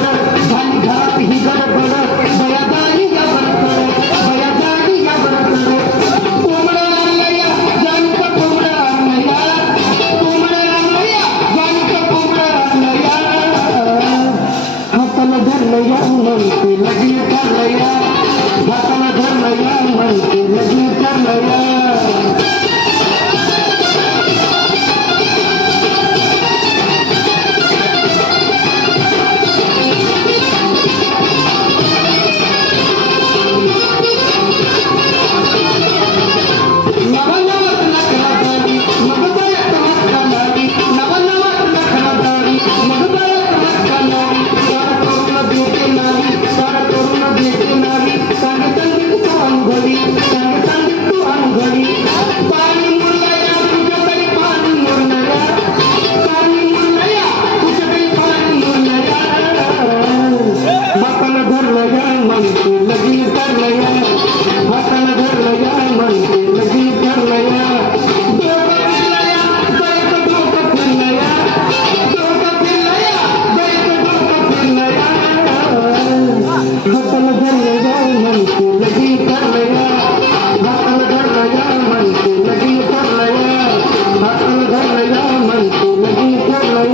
झाली घरात ही गडबड बया जाणी यावर बया जाणी यावर कोंबडं आणलया जाणीत कोंबडं आणलया कोंबडं आणलया जाणीत कोंबडं आणलया हाताला धरलया म्हणते लग्न ठरलया